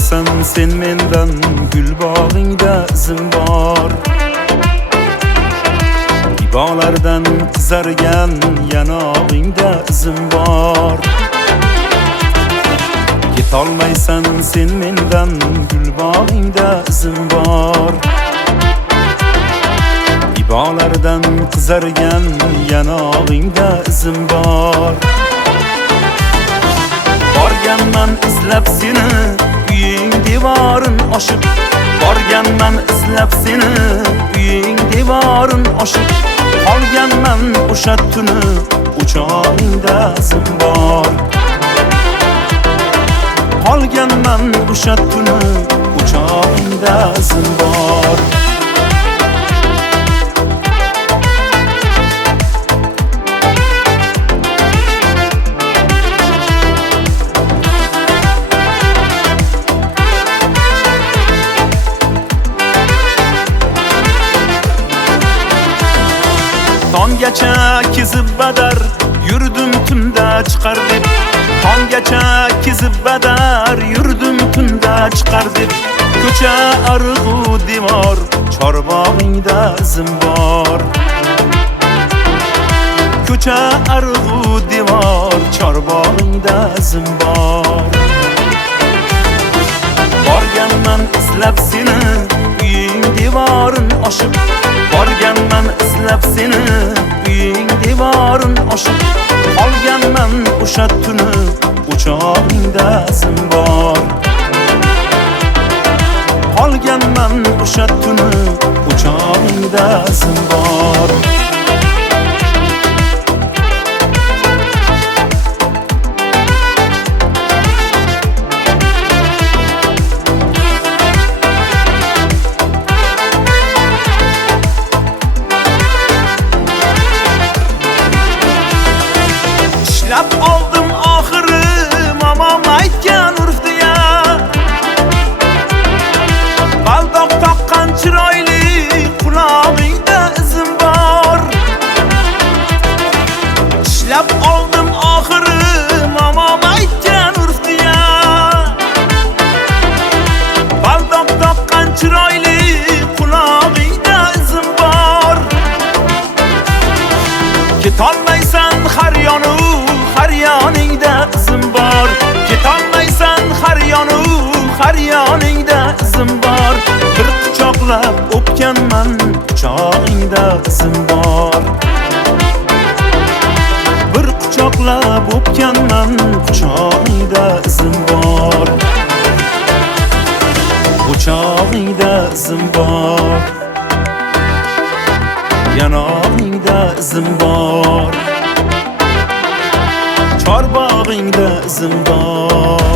Topolmaysan sen mendan gül bog'ingda izim bor. Ibolardan qizargan yanog'ingda izim bor. Ketolmaysan sen mendan gül bog'ingda izim bor. Ibolardan qizargan yanog'ingda izim bor. Borganman izlab seni uying devorin oshib. Borganman izlab seni uying devorin oshib. Qolganman o'sha tuni o'chog'ingda izim bor. Qolganman o'sha tuni o'chog'ingda izim bor. Tonggacha kezib badar yurdim tunda chiqar deb. Tonggacha kezib badar yurdim tunda chiqar deb. Ko'cha arg'u devor chorbog'ingda izim bor. Ko'cha arg'u devor chorbog'ingda izim bor. Borganman izlab seni uying devorin oshib. Borganman izlab seni uying devorin oshib. Qolganman o'sha tuni o'chog'ingda izim bor. Qolganman o'sha tuni o'chog'ingda izim bor. Ishlab oldim oxiri momom aytgan urfdiya. Baldoq taqqan chiroyli qulog'ingda izim bor. Ishlab oldim oxiri momom aytgan urfdiya. Baldoq taqqan chiroyli qulog'ingda izim bor. Ketolmaysan har yonu har yoningda izim bor. Ketolmaysan har yonu har yoningda izim bor. Bir quchoqlab o'pganman quchog'ingda izim bor. Bir quchoqlab o'pganman quchog'ingda izim bor. Quchog'ingda izim bor. Yanog'ingda izim bor. Chorbog'ingda izim bor.